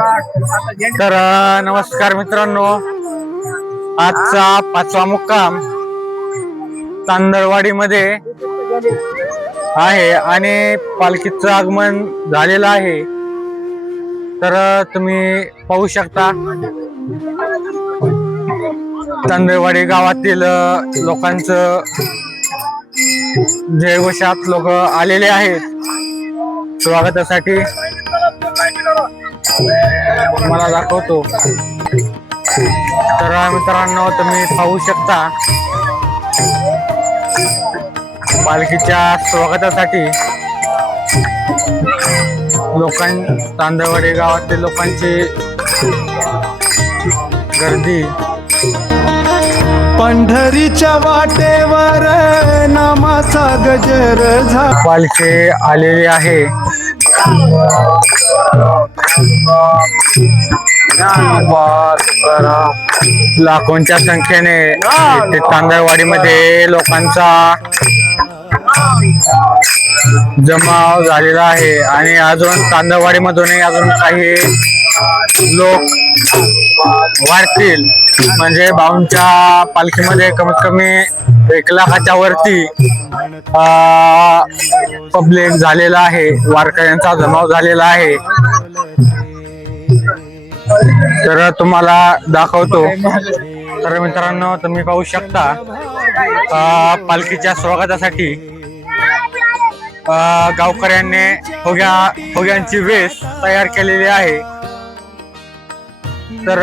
तर नमस्कार मित्रांनो, आजचा 5वा मुक्काम तांदळवाडी मध्ये आहे आणि पालखीचं आगमन झालेलं आहे. तर तुम्ही पाहू शकता तांदळवाडी गावातील लोकांचं जयघोषात लोक आलेले आहेत स्वागतासाठी. मला दाखवतो. तर मित्रांनो, तुम्ही पाहू शकता पालखीच्या स्वागतासाठी तांदळवाडी गावातील लोकांची गर्दी. पंढरीच्या वाटेवर नामाचा गजर झाला. पालखी आलेली आहे. लाखोंच्या संख्येने इथे तांदळवाडीमध्ये लोकांचा जमाव झालेला आहे आणि अजून तांदळवाडीमधूनही अजून काही लोक वाढतील. म्हणजे भाऊंच्या पालखीमध्ये कमीत कमी 1 लाखाच्या वरती पब्लिक झालेला आहे, वारकऱ्यांचा जमाव झालेला आहे. तर तुम्हाला दाखवतो. तर मित्रांनो, तुम्ही पाहू शकता पालखीच्या स्वागतासाठी गावकऱ्यांनी फुग्यांची वेस तयार केलेली आहे. तर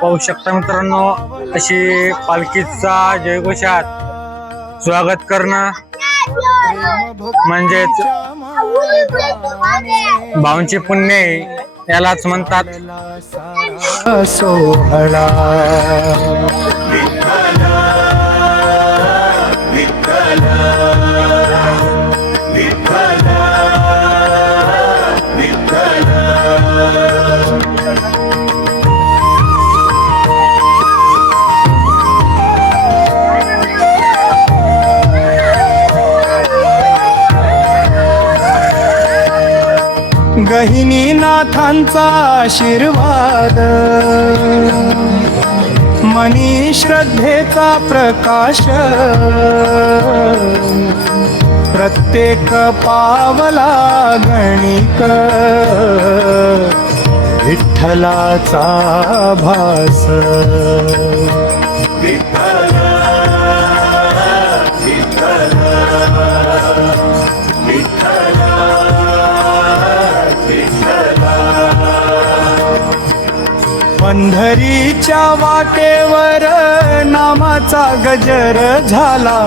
पाहू शकता मित्रांनो, अशी पालखीचा जयघोषात स्वागत करणं म्हणजेच भाऊंची पुण्य यालाच म्हणतात. सोहळा गहिनीनाथांचा आशीर्वाद, मनी श्रद्धेचा प्रकाश, प्रत्येक पावला गणिक विठ्ठलाचा भास. पंढरीच्या वाटेवर नामाचा गजर झाला.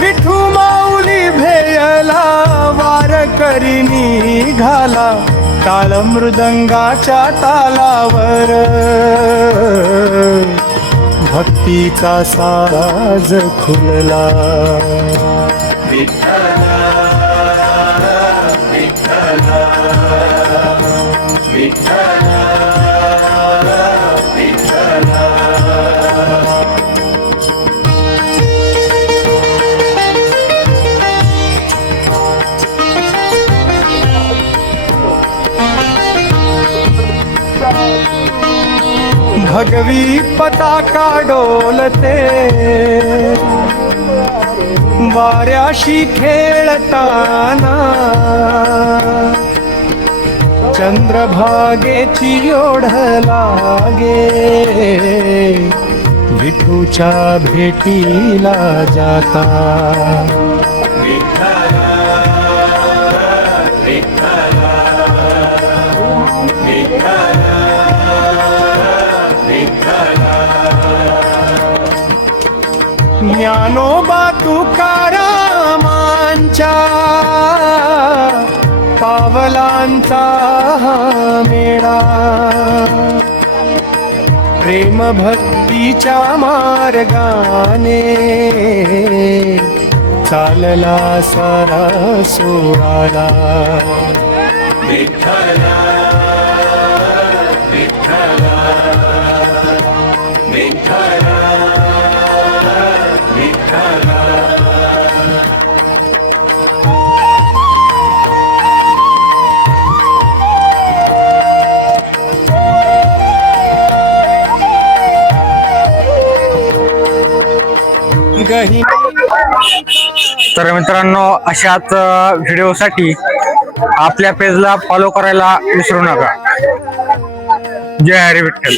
विठू माऊली भेयला वारकरी निघाला. टाळ मृदंगाच्या तालावर भक्तीचा साज खुलला. भगवी पताका डोलते वाऱ्याशी खेळताना. चंद्रभागेची ओढ लागे विठूच्या भेटीला जाता. ज्ञानोबा तुकारामांच्या पावलांचा मेळा. प्रेम भक्तीच्या मार्गाने चालला सारा सोहळा. विठ्ठला विठ्ठला विठ्ठला. अंगही तर मित्रांनो, अशाच व्हिडिओसाठी आपल्या पेजला फॉलो करायला विसरू नका. जय हरी विठ्ठल.